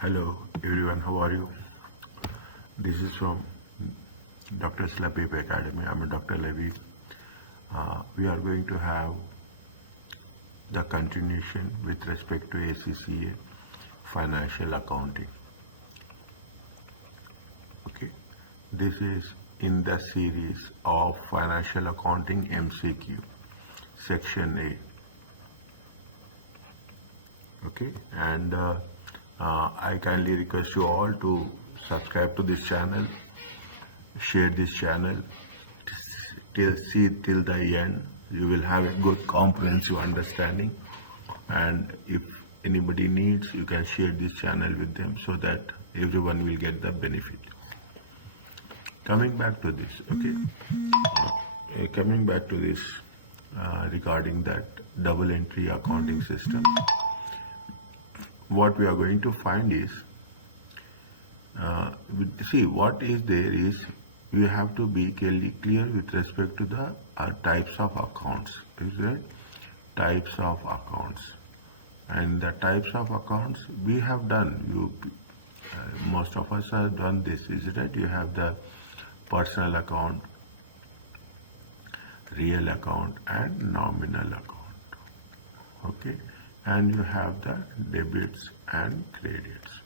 Hello everyone, how are you? This is from Dr. Labib Academy. I'm a Dr. Labib. We are going to have the continuation with respect to ACCA financial accounting. Okay, this is in the series of financial accounting MCQ, Section A. Okay, and I kindly request you all to subscribe to this channel, share this channel till the end. You will have a good comprehensive understanding, and if anybody needs, you can share this channel with them so that everyone will get the benefit. Coming back to this, okay, coming back to this regarding that double entry accounting system, what we are going to find is, see, what is there is we have to be clear with respect to the types of accounts. Is that types of accounts? And the types of accounts we have done. Most of us have done this. Is that you have the personal account, real account, and nominal account. Okay. And you have the debits and credits.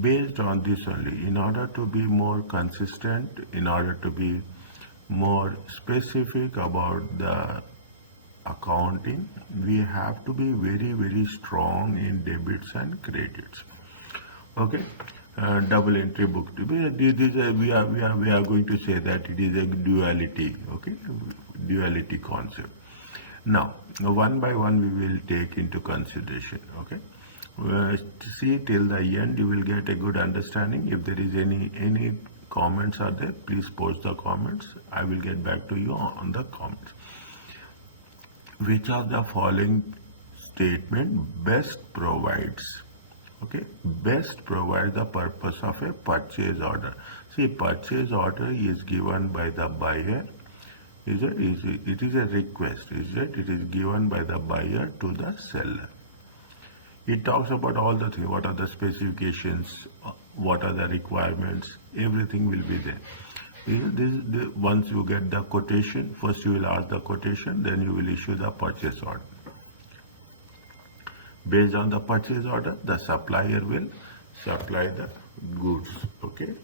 Based on this only, in order to be more consistent, in order to be more specific about the accounting, we have to be very, very strong in debits and credits. Okay, double entry book. We are going to say that it is a duality. Okay, duality concept. Now, one by one we will take into consideration. Okay, see till the end, you will get a good understanding. If there is any comments are there, please post the comments. I will get back to you on the comments. Which of the following statement best provides? Okay, best provides the purpose of a purchase order. See, purchase order is given by the buyer. It is a request, it is given by the buyer to the seller. It talks about all the things, what are the specifications, what are the requirements, everything will be there. Once you get the quotation, first you will ask the quotation, then you will issue the purchase order. Based on the purchase order, the supplier will supply the goods. Okay.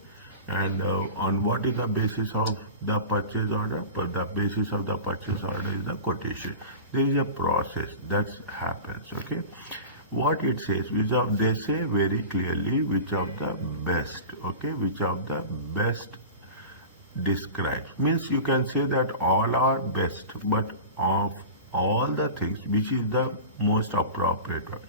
And on what is the basis of the purchase order? But the basis of the purchase order is the quotation. There is a process that happens. Okay, what it says, they say very clearly which of the best. Okay, which of the best describes. Means you can say that all are best, but of all the things, which is the most appropriate one?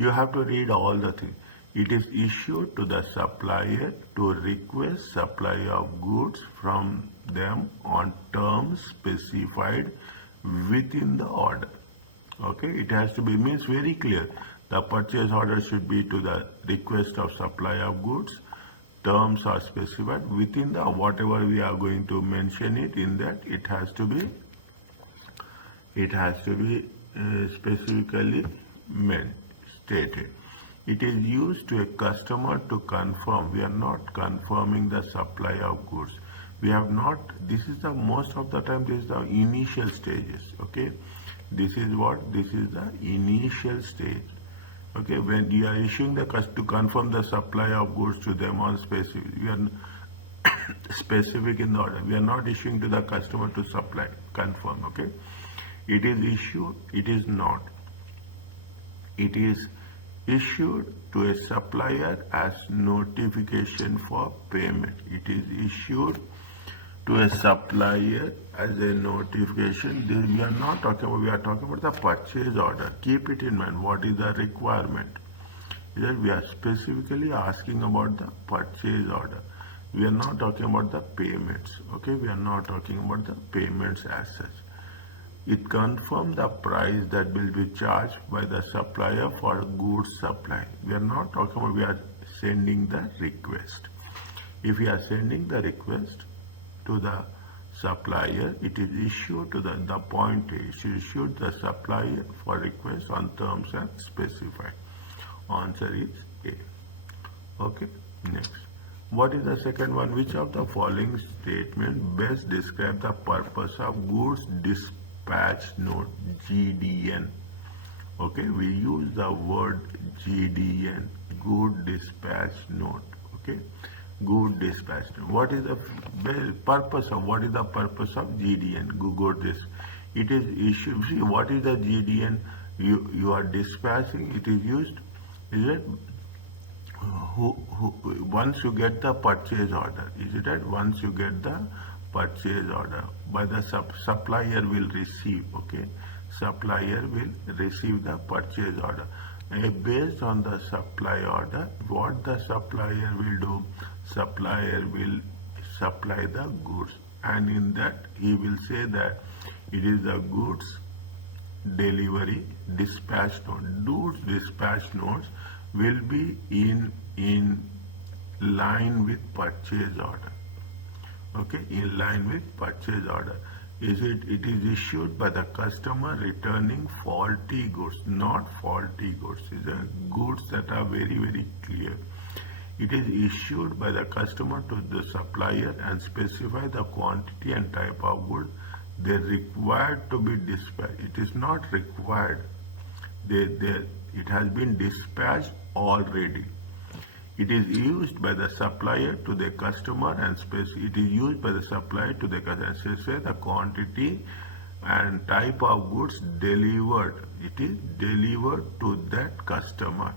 You have to read all the things. It is issued to the supplier to request supply of goods from them on terms specified within the order. Okay, it has to be, means very clear. The purchase order should be to the request of supply of goods. Terms are specified within the whatever we are going to mention it in that. It has to be specifically stated. It is used to a customer to confirm. We are not confirming the supply of goods. We have not, this is the most of the time, this is the initial stages. Okay, this is what? This is the initial stage. Okay, when you are issuing the to confirm the supply of goods to them on specific, we are specific in the order. We are not issuing to the customer to supply, confirm. Okay, it is issued, it is not. It is issued to a supplier as notification for payment. It is issued to a supplier as a notification. We are not talking about, we are talking about the purchase order. Keep it in mind, what is the requirement? We are specifically asking about the purchase order. We are not talking about the payments. Okay, we are not talking about the payments as such. It confirms the price that will be charged by the supplier for goods supply. We are not talking about, we are sending the request. If we are sending the request to the supplier, it is issued to the point is issued the supplier for request on terms and specified. Answer is A. Okay, next. What is the second one? Which of the following statement best describe the purpose of goods dispatch note, GDN? Okay, we use the word GDN, good dispatch note. Okay, good dispatch note. What is the purpose of GDN? Good this. It is issued. See, what is the GDN? You are dispatching. It is used. Is it? Once you get the purchase order, is it right? Once you get the purchase order, by the supplier will receive. Okay, supplier will receive the purchase order. Based on the supply order, what the supplier will do? Supplier will supply the goods, and in that he will say that it is the goods delivery dispatch note. Goods dispatch notes will be in line with purchase order. Okay, in line with purchase order. It is issued by the customer returning faulty goods, not faulty goods. These are goods that are very, very clear. It is issued by the customer to the supplier and specify the quantity and type of good they required to be dispatched. It is not required. It has been dispatched already. It is used by the supplier to the customer and it is used by the supplier to the customer and specify the quantity and type of goods delivered. It is delivered to that customer.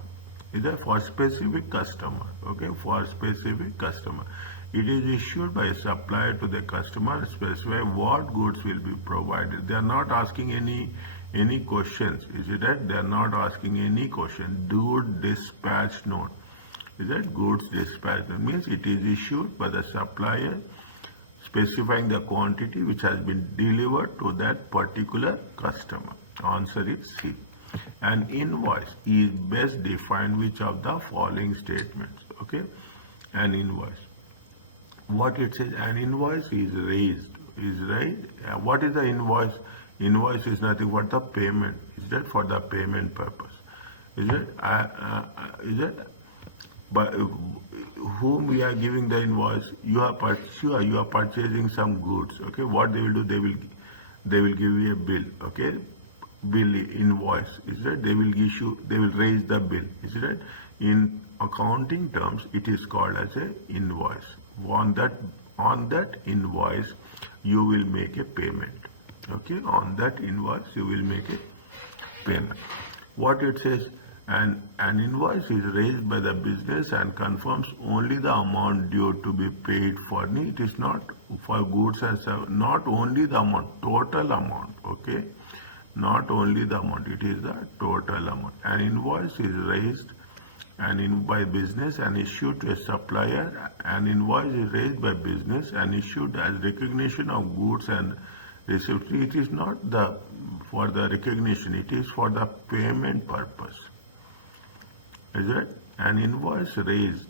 Is that for specific customer? Okay, for specific customer. It is issued by a supplier to the customer and specify what goods will be provided. They are not asking any questions. Is it that? They are not asking any question. Good dispatch note. Is that goods dispatch note? Means it is issued by the supplier specifying the quantity which has been delivered to that particular customer. Answer is C. An invoice is best defined which of the following statements? Okay, an invoice. What it says, an invoice is raised, is right. What is the invoice? Invoice is nothing but the payment. Is that for the payment purpose? Is it? Is it? But whom we are giving the invoice? You are purchasing some goods. Okay, what they will do? They will give you a bill. Okay, bill invoice. Is that? They will raise the bill. Is that? In accounting terms, it is called as a invoice. On that invoice, you will make a payment. Okay, on that invoice, you will make a payment. What it says, an invoice is raised by the business and confirms only the amount due to be paid for me. It is not for goods and services, not only the amount, total amount. Okay, not only the amount, it is the total amount. An invoice is raised by business and issued to a supplier. An invoice is raised by business and issued as recognition of goods and received. It is not for the recognition, it is for the payment purpose. Is it? An invoice raised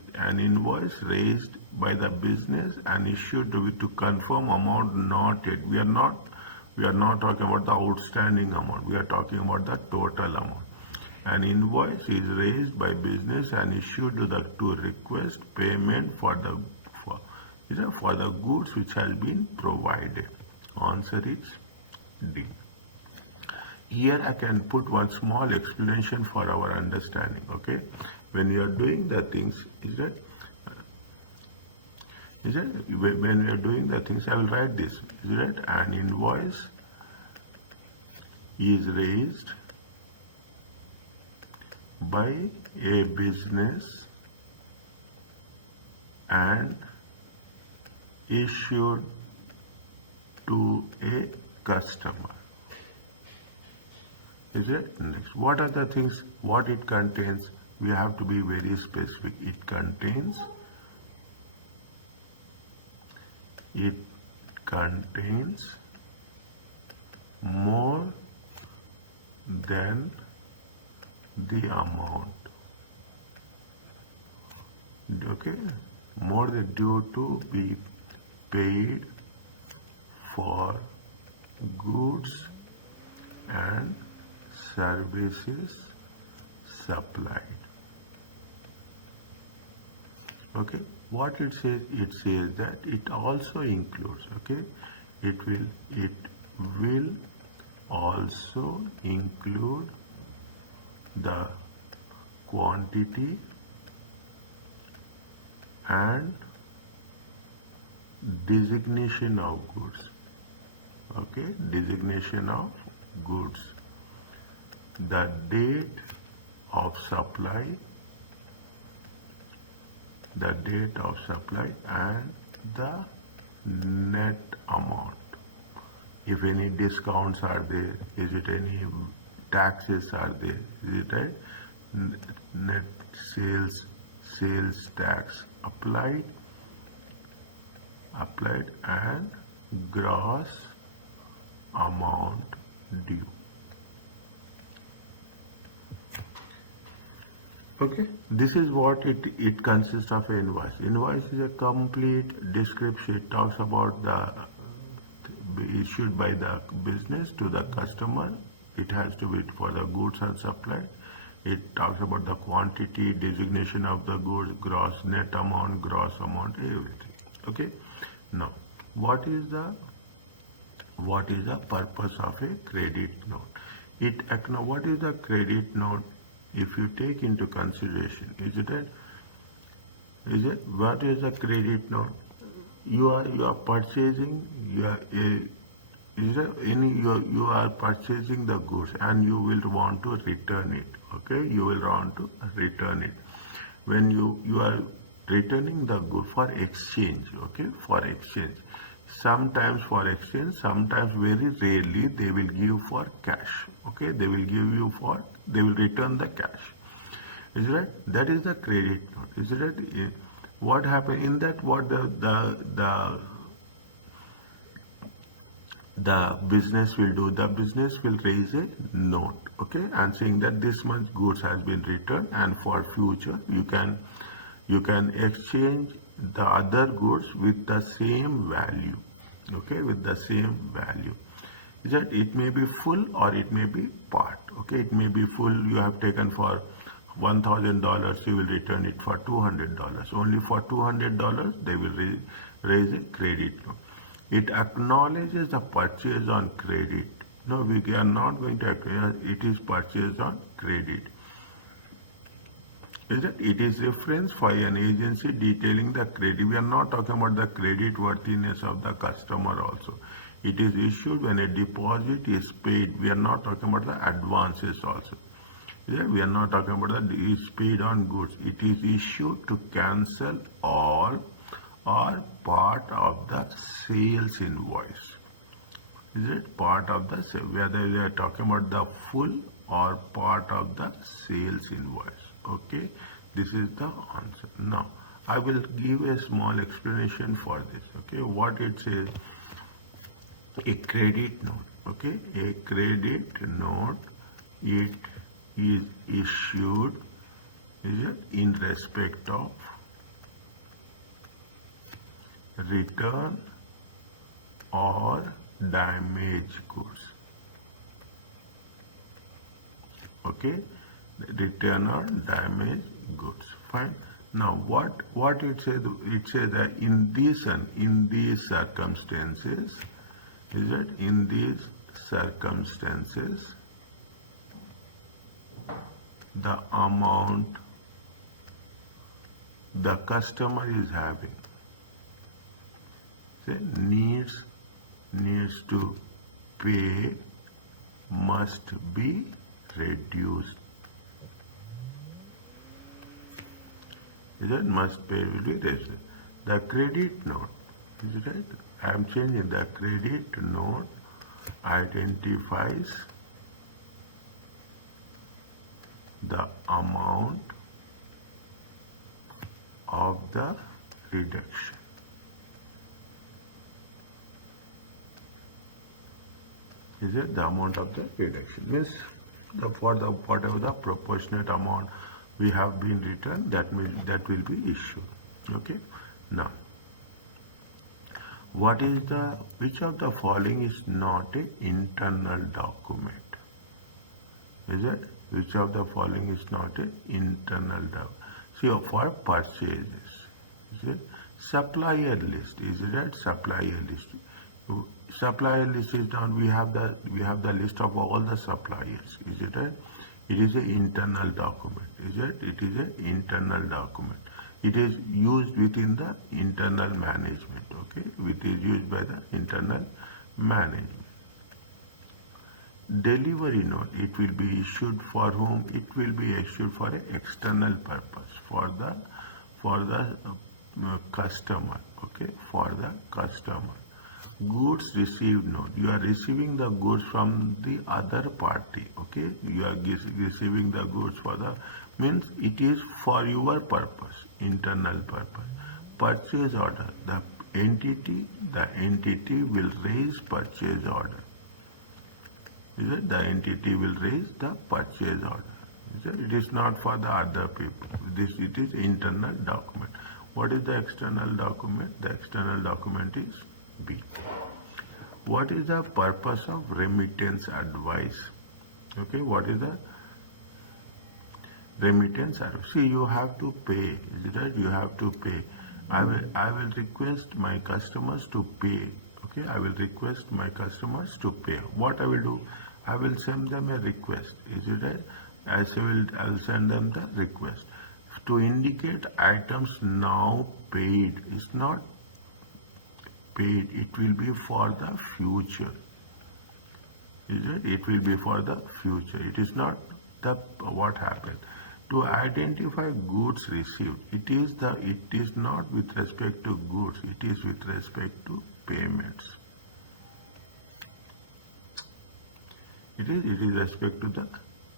by the business and issued to confirm amount not yet. We are not talking about the outstanding amount. We are talking about the total amount. An invoice is raised by business and issued to request payment for the goods which has been provided. Answer is D. Here I can put one small explanation for our understanding. Okay, when you are doing the things, when we are doing the things, I will write this. Is it? An invoice is raised by a business and issued to a customer. Is it? Next, what are the things, what it contains? We have to be very specific. It contains more than the amount. Okay, more than due to be paid for goods and services supplied. Okay, what it says that it also includes, okay, it will also include the quantity and designation of goods. Okay, designation of goods, the date of supply, and the net amount. If any discounts are there, is it any taxes are there, is it right? Net sales tax applied, and gross amount due. Okay, this is what it consists of an invoice. Invoice is a complete description. It talks about the issued by the business to the customer. It has to be for the goods and supply. It talks about the quantity, designation of the goods, gross net amount, gross amount, everything. Okay. Now, what is the purpose of a credit note? What is the credit note? If you take into consideration, what is the credit note? You are purchasing, you are purchasing the goods and you will want to return it. Okay, you will want to return it. When you are returning the good for exchange, okay, for exchange. Sometimes for exchange, sometimes very rarely they will give for cash. Okay, they will return the cash. Is it right? That is the credit note. Is it right? What happened in that? What the business will do? The business will raise a note, okay, and saying that this much goods has been returned, and for future you can exchange the other goods with the same value, okay, with the same value. That it may be full or it may be part. Okay, it may be full. You have taken for $1,000, you will return it for $200. Only for $200 they will raise a credit note. It acknowledges the purchase on credit. No, we are not going to acknowledge it is purchased on credit. It is reference for an agency detailing the credit. We are not talking about the credit worthiness of the customer also. It is issued when a deposit is paid. We are not talking about the advances also. We are not talking about the is paid on goods. It is issued to cancel all or part of the sales invoice. Is it part of the sale? Whether we are talking about the full or part of the sales invoice. Okay, this is the answer. Now, I will give a small explanation for this. Okay, what it says, a credit note. Okay, a credit note, it is issued in respect of return or damaged goods. Okay, return or damaged goods. Fine. Now what it says? It says that in these circumstances, in these circumstances, the amount the customer is having, say, needs to pay must be reduced. Must pay will be reduced. The credit note, is it right? I am changing. The credit note identifies the amount of the reduction. Is it the amount of the reduction? Means whatever the proportionate amount we have been returned, that will be issued. Okay. Now, which of the following is not an internal document? Is it? Which of the following is not an internal document? See, for purchases, Is it? Supplier list. Is it right? Supplier list. Supplier list is down. We have the list of all the suppliers. Is it right? It is an internal document. Is it? It is an internal document. It is used within the internal management. Okay, it is used by the internal management. Delivery note, it will be issued for whom? It will be issued for an external purpose, for the customer. Okay, for the customer. Goods received note, you are receiving the goods from the other party. Okay, you are receiving the goods for the, means it is for your purpose, internal purpose. Purchase order, the entity will raise purchase order. Is it? The entity will raise the purchase order. Is it? It is not for the other people. It is internal document. What is the external document? The external document is B. What is the purpose of remittance advice? Okay, what is the remittance advice? See, you have to pay. Is it right? You have to pay. I will request my customers to pay. Okay, I will request my customers to pay. What I will do? I will send them a request. Is it right? I will send them the request to indicate items now paid. It's not paid. It will be for the future. Is it? It will be for the future. It is not the what happened. To identify goods received, it is not with respect to goods. It is with respect to payments. It is respect to the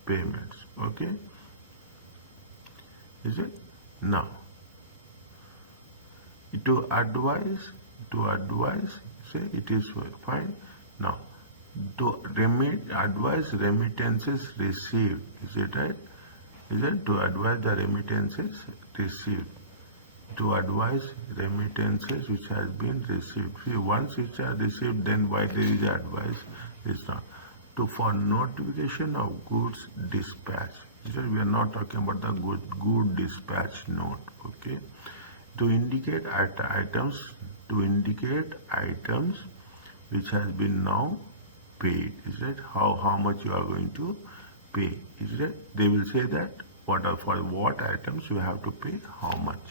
payments. Okay. Is it? Now, to advise, say it is fine. Now, to advise remittances received. Is it right? Is it? To advise the remittances received. To advise remittances which has been received. See, once which are received, then why there is advice? It's not. For notification of goods dispatch. We are not talking about the good dispatch note. Okay. To indicate items which has been now paid. Is that how much you are going to pay? Is that they will say that for what items you have to pay how much.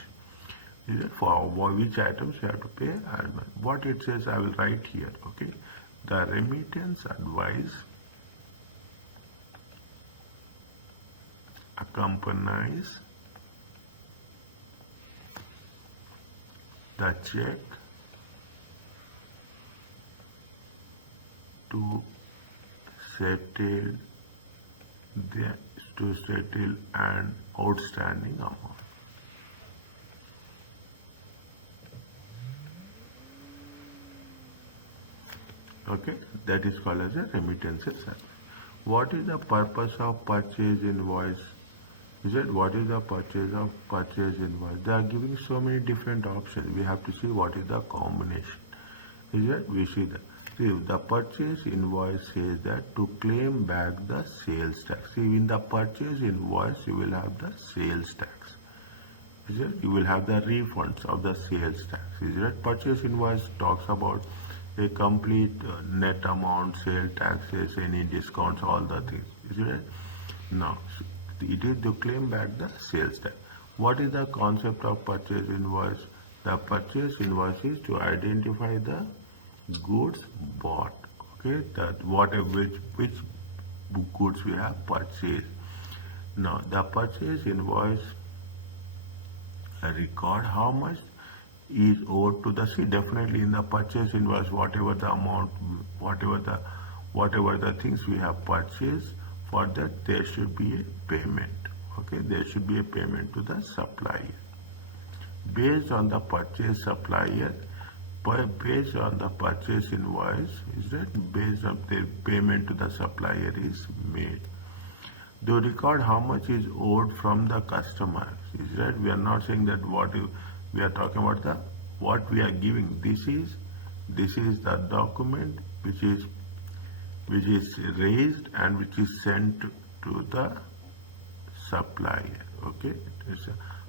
Is it for which items you have to pay? What it says I will write here. Okay. The remittance advice accompanies the check to settle an outstanding amount. Okay, that is called as a remittances service. What is the purpose of purchase invoice? Is it? What is the purchase invoice? They are giving so many different options. We have to see what is the combination. Is it? We see that. See, the purchase invoice says that to claim back the sales tax. See, in the purchase invoice, you will have the sales tax. Is it? You will have the refunds of the sales tax. Is it? Purchase invoice talks about a complete net amount, sale taxes, any discounts, all the things. Is it? Now, it is to claim back the sales tax. What is the concept of purchase invoice? The purchase invoice is to identify the goods bought. Okay, that which goods we have purchased. Now, the purchase invoice record how much is owed to the definitely in the purchase invoice, whatever the amount, whatever the things we have purchased, for that there should be a payment. Okay, there should be a payment to the supplier. Based on the purchase supplier, based on the purchase invoice, is that based on the payment to the supplier is made. They record how much is owed from the customer. Is that we are not saying that we are talking about what we are giving. This is the document which is raised and which is sent to the supplier. Okay,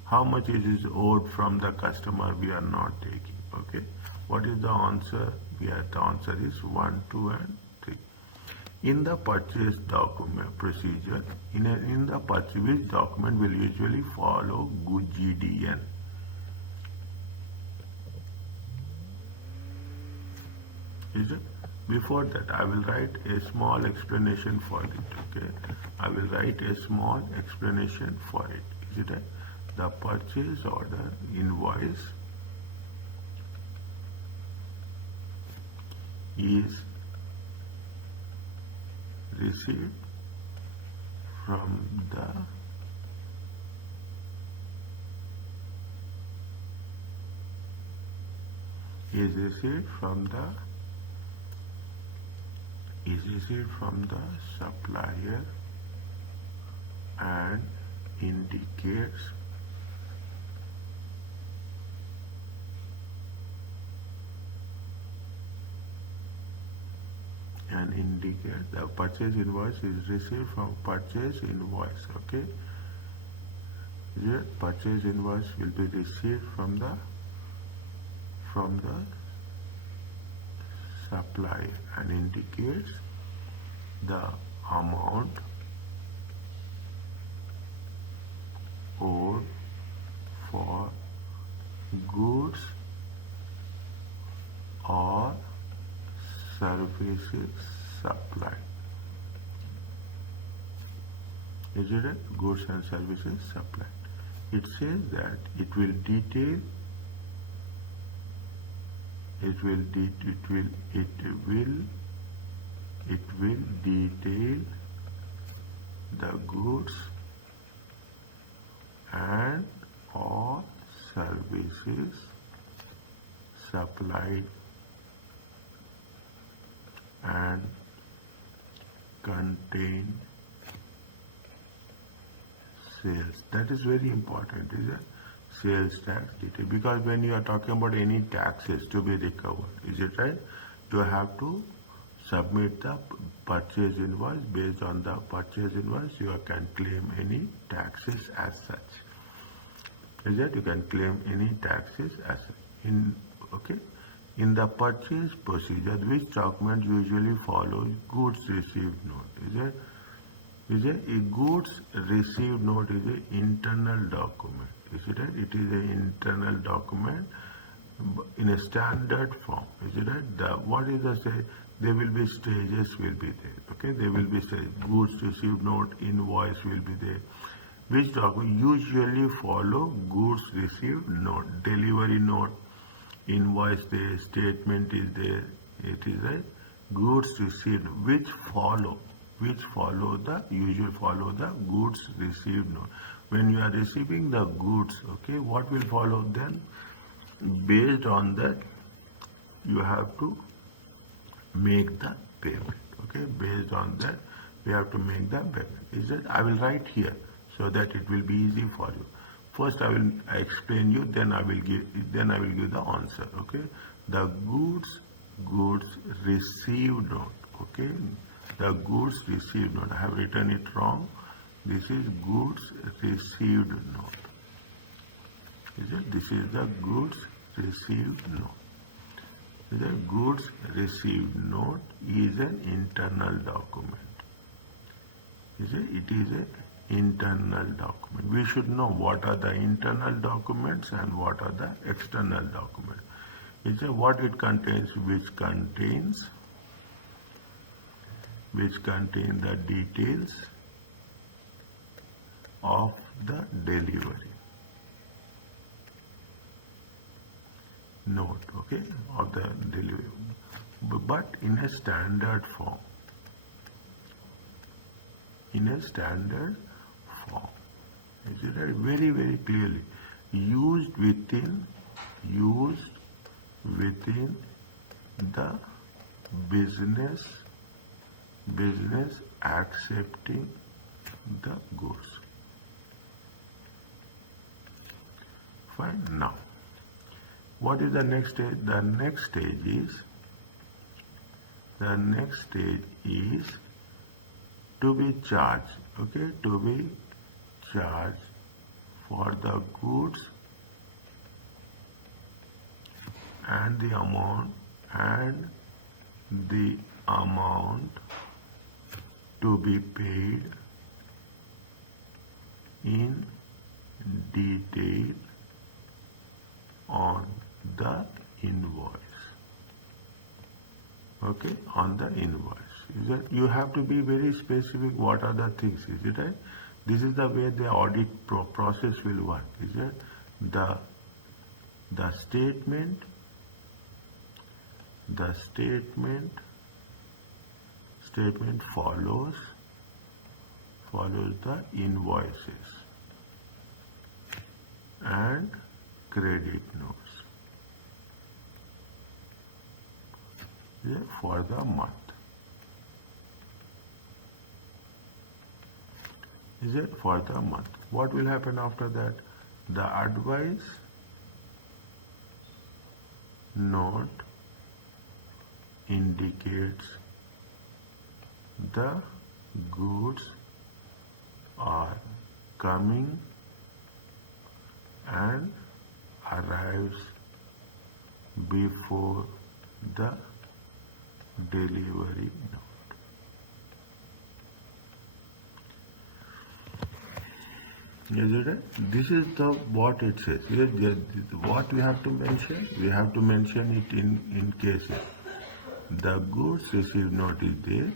How much is owed from the customer we are not taking. Okay. What is the answer? The answer is 1, 2 and 3. In the purchase document procedure, in the purchase, which document will usually follow good GDN? Is it? Before that, I will write a small explanation for it. Okay, I will write a small explanation for it. Is it? The purchase order invoice is received from the supplier and indicates the purchase invoice is received from purchase invoice. Okay, the purchase invoice will be received from the supplier and indicates the amount owed for goods or services supplied. Is it a goods and services supplied? It says that it will detail the goods and or services supplied and contain sales. That is very important, is it? Sales tax detail, because when you are talking about any taxes to be recovered, is it right? You have to submit the purchase invoice. Based on the purchase invoice, you can claim any taxes as such. Is that you can claim any taxes as such. In the purchase procedure, which document usually follows goods received note? Is a goods received note is an internal document. Is it right? It is an internal document in a standard form. Is it right? What is the say? There will be stages will be there. Okay, there will be say goods received note, invoice will be there. Which document usually follow goods received note? Delivery note, invoice there, statement is there. It is right. Goods received which follow the goods received note. When you are receiving the goods, okay, what will follow then? Based on that, you have to make the payment. Okay, based on that, we have to make the payment. Is that I will write here so that it will be easy for you. First, I will explain you, then I will give the answer. Okay, the goods received note. Okay, the goods received note. I have written it wrong. This is goods received note. This is the goods received note. The goods received note is an internal document. It is an internal document. We should know what are the internal documents and what are the external documents. What it contains, which contains the details of the delivery note, okay, of the delivery, but in a standard form. Is it right? Very, very clearly used within the business accepting the goods. Fine. Now, what is the next stage? The next stage is to be charged. Okay, to be charged for the goods and the amount to be paid in detail on the invoice. Okay, on the invoice. Is that you have to be very specific what are the things, is it right? This is the way the audit process will work, is it? The statement follows the invoices and credit notes for the month. Is it for the month? What will happen after that? The advice note indicates the goods are coming and arrives before the delivery note. Is it right? This is the what it says. What we have to mention? We have to mention it in cases. The goods received note is there.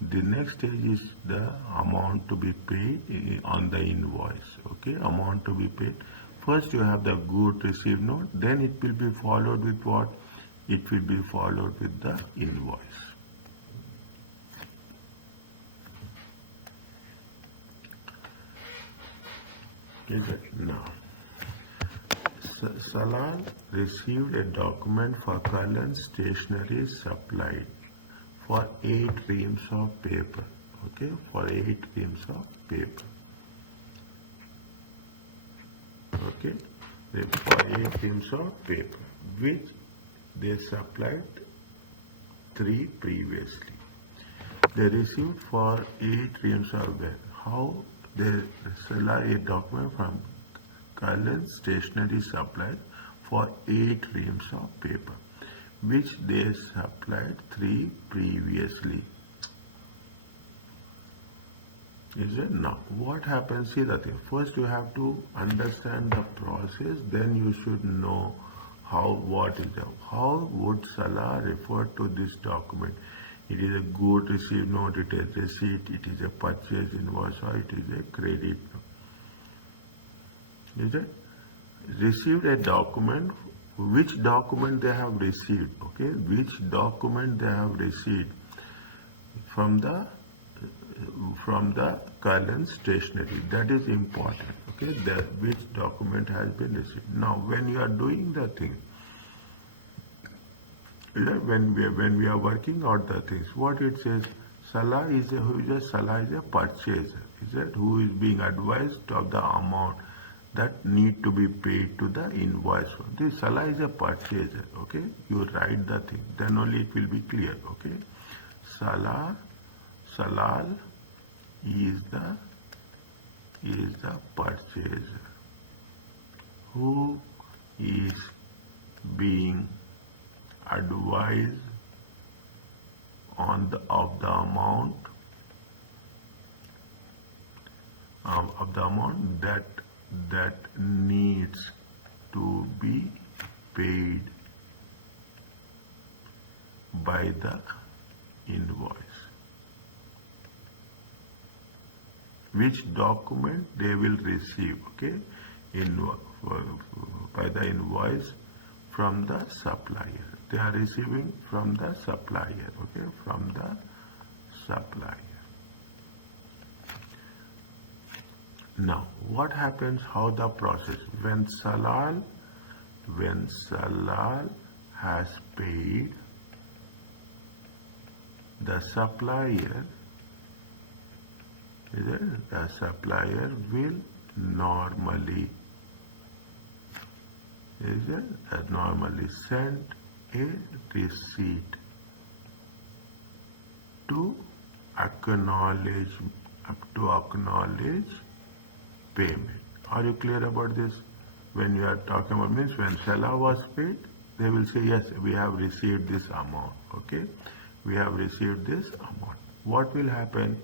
The next stage is the amount to be paid on the invoice. Okay, amount to be paid. First you have the good received note, then it will be followed with what? It will be followed with the invoice. Is it? Now, Salal received a document for Kaplan stationery supplied for 8 reams of paper. Okay, for 8 reams of paper. Okay, for 8 reams of paper, which they supplied 3 previously. They received for 8 reams of paper. How they sell a document from Kaplan stationery supplied for 8 reams of paper, which they supplied 3 previously. Is it? Now, what happens? See the thing. First, you have to understand the process. Then you should know what is the. How would Salah refer to this document? It is a good received note. It is a receipt. It is a purchase invoice, or it is a credit note. Is it? Received a document. Which document they have received? Okay, which document they have received from the Kaplan stationery. That is important. Okay, which document has been received. Now, when you are doing the thing, when we are working out the things, what it says, Salah is a purchaser. Is that who is being advised of the amount that need to be paid to the invoice. This Salah is a purchaser. Okay, you write the thing, then only it will be clear. Okay, Salal is the purchaser who is being advised of the amount that needs to be paid by the invoice. Which document they will receive, okay, by the invoice from the supplier. They are receiving from the supplier, okay, from the supplier. Now, what happens, how the process, when Salal has paid, the supplier will normally send a receipt to acknowledge payment. Are you clear about this? When you are talking about means when seller was paid, they will say yes, we have received this amount. Okay, we have received this amount. What will happen?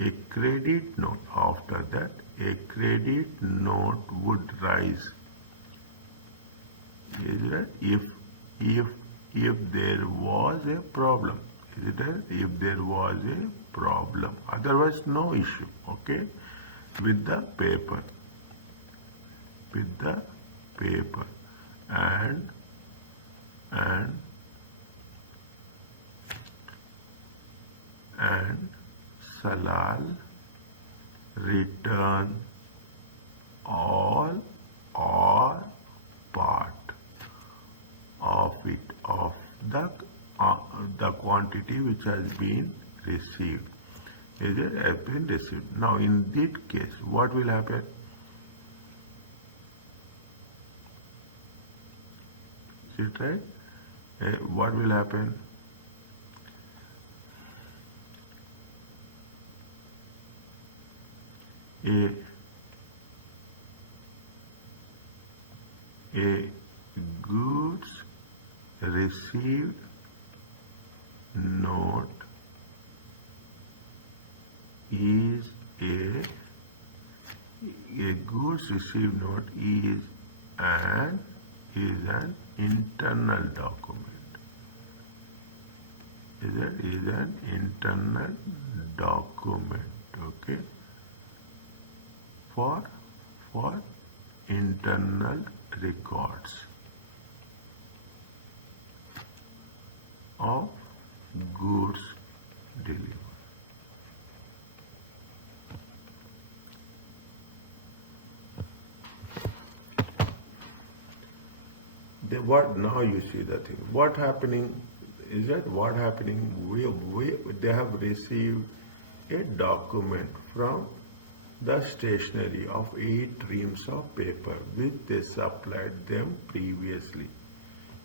A credit note. After that, a credit note would rise. Is it? If there was a problem. Is it? If there was a problem. Otherwise, no issue. Okay, with the paper. With the paper and Salal return all or part of it, of the quantity which has been received. Is it has been received? Now in this case, what will happen? Is it right? What will happen? A goods received note is a goods received note is an internal document. Is an internal document. Okay. For internal records of goods delivered. What now you see the thing. What happening is that what happening? They have received a document from the stationery of 8 reams of paper which they supplied them previously.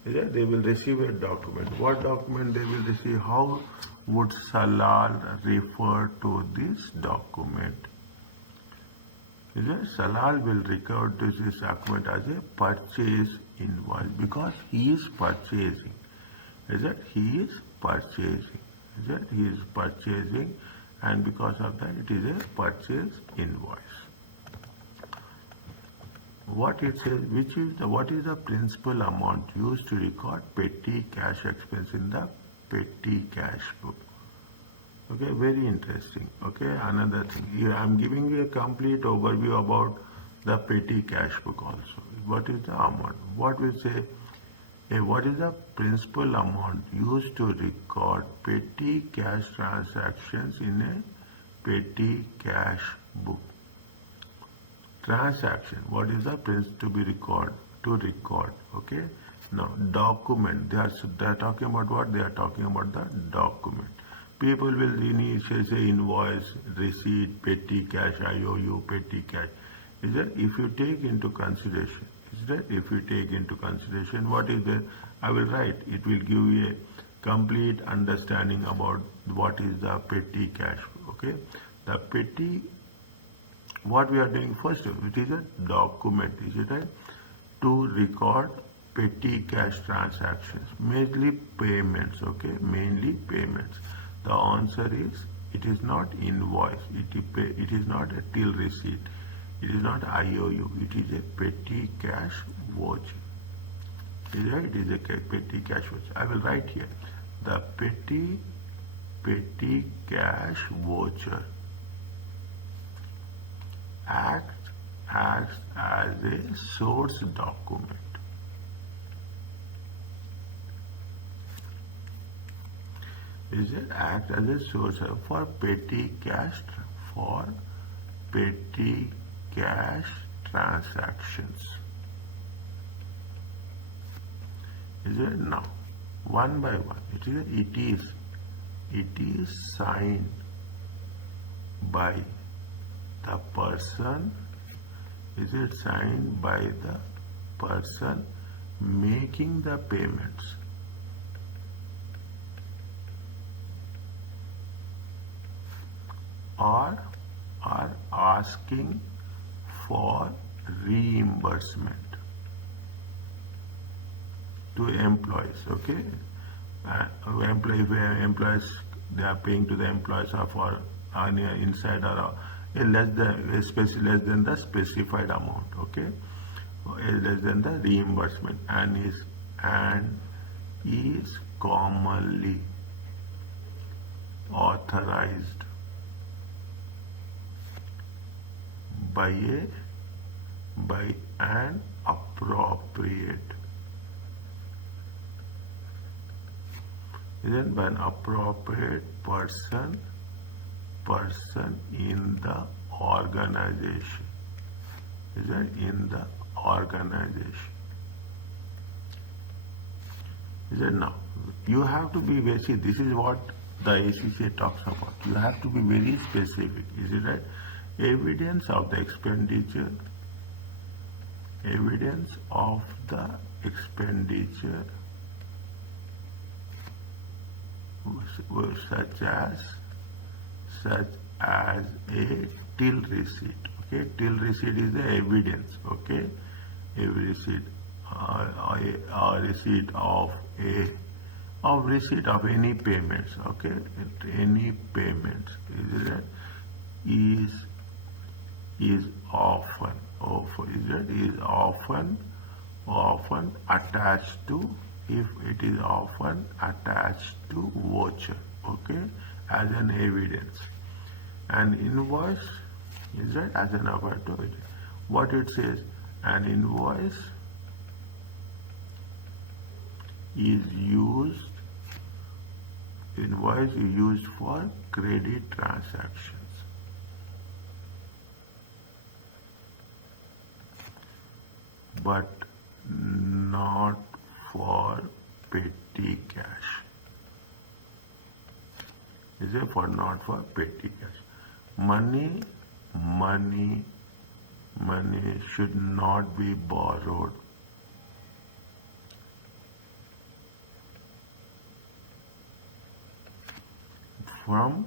Is that they will receive a document. What document they will receive? How would Salal refer to this document? Is that Salal will refer to this document as a purchase invoice because he is purchasing. Is that he is purchasing? Is that he is purchasing? And because of that, it is a purchase invoice. What it says, what is the principal amount used to record petty cash expense in the petty cash book? Okay, very interesting. Okay, another thing. Here I am giving you a complete overview about the petty cash book also. What is the amount? What will say? What is the principal amount used to record petty cash transactions in a petty cash book? Transaction. What is the principal to be record? To record. Okay. Now document. They are talking about what? They are talking about the document. People will initially say invoice, receipt, petty cash, IOU, petty cash. Is that if you take into consideration? Is that if you take into consideration what is there? I will write. It will give you a complete understanding about what is the petty cash. Okay, the petty. What we are doing first, it is a document. Is it right? To record petty cash transactions, mainly payments. Okay, mainly payments. The answer is it is not invoice. It is not a till receipt. It is not IOU. It is a petty cash voucher. It is a petty cash voucher. I will write here. The petty cash voucher acts as a source document. Is it act as a source for petty cash transactions? Is it now? One by one. It is signed by the person. Is it signed by the person making the payments? Or are asking for reimbursement to employees. Okay, employees, they are paying to the employees are for inside or less than, especially less than the specified amount. Okay, less than the reimbursement, and is commonly authorized by an appropriate by an appropriate person in the organization. Is that in the organization? Is it now? You have to be very, see, this is what the ACCA talks about. You have to be very specific. Is it right? Evidence of the expenditure. Evidence of the expenditure such as a till receipt. Okay, till receipt is the evidence. Okay, a receipt, a receipt of receipt of any payments. Okay, any payments is often attached to, if it is often attached to voucher. Okay, as an evidence. An invoice is that as an operator. What it says, an invoice is used for credit transactions. But not for petty cash. Is it for not for petty cash? Money should not be borrowed from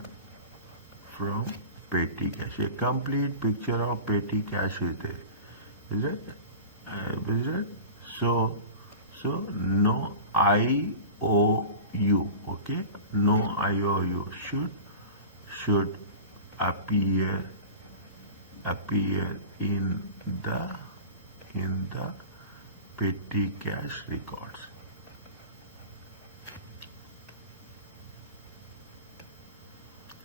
petty cash. A complete picture of petty cash is there. Is it? So no IOU. Okay, no IOU should appear in the petty cash records.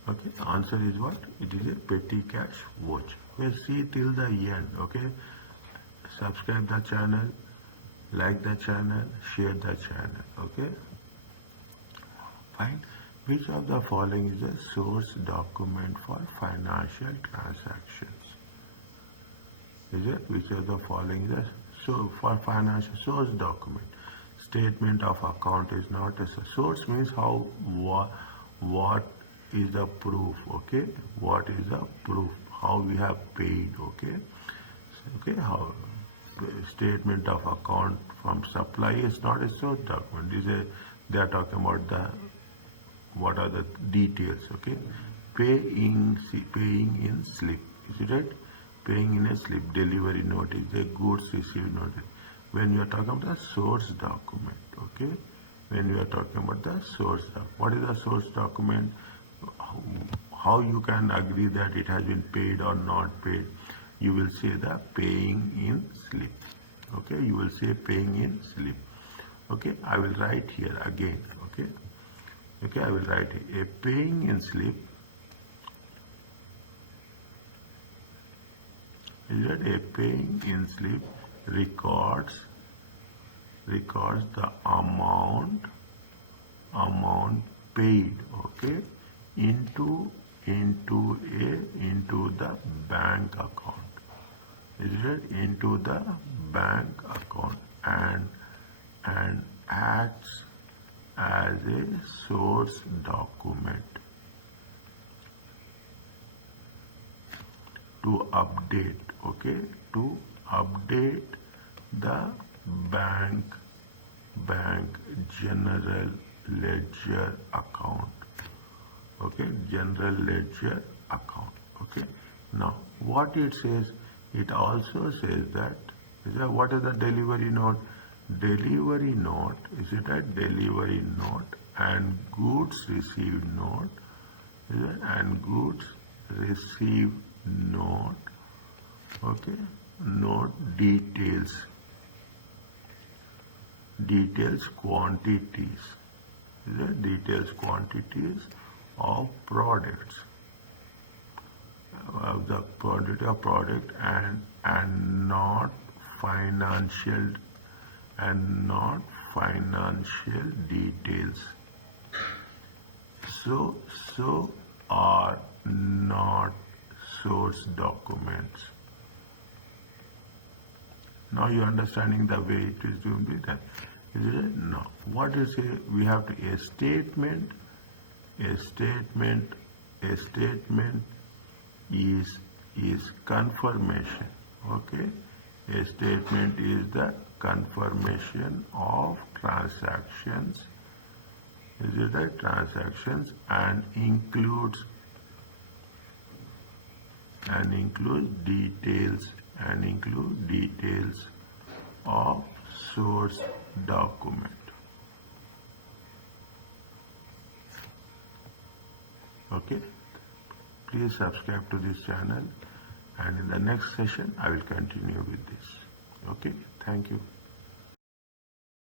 Okay, the answer is what? It is a petty cash voucher. We'll see till the end. Okay, subscribe the channel, like the channel, share the channel. Okay, fine. Which of the following is a source document for financial transactions? Is it? Which of the following is a, so for financial source document? Statement of account is not a source. Means how, what is the proof? Okay, what is the proof? How we have paid? Okay, how statement of account from supply is not a source document. They are talking about the, what are the details? Okay, paying in slip. Is it right? Paying in a slip, delivery notice, a goods received notice. When you are talking about the source document, okay, when you are talking about the source document, what is the source document? How you can agree that it has been paid or not paid? You will say the paying in slip. Okay, you will say paying in slip. Okay, I will write here again. Okay, I will write a paying in slip. Is that a paying in slip records the amount paid, okay, into the bank account. Is it into the bank account and acts as a source document to update, okay, to update the bank general ledger account. Okay, general ledger account. Okay, now what it says, It also says that, what is the delivery note? Delivery note, is it a delivery note and goods received note, is it? And goods received note, okay, note details quantities, is it? Details quantities of products, of the quantity of product, and not financial details. So are not source documents. Now you understanding the way it is doing with that. Is it? No. What is it? We have to a statement is confirmation. Okay? A statement is the confirmation of transactions. Is it the transactions and includes details of source document. Okay? Please subscribe to this channel, and in the next session I will continue with this. Okay? Thank you.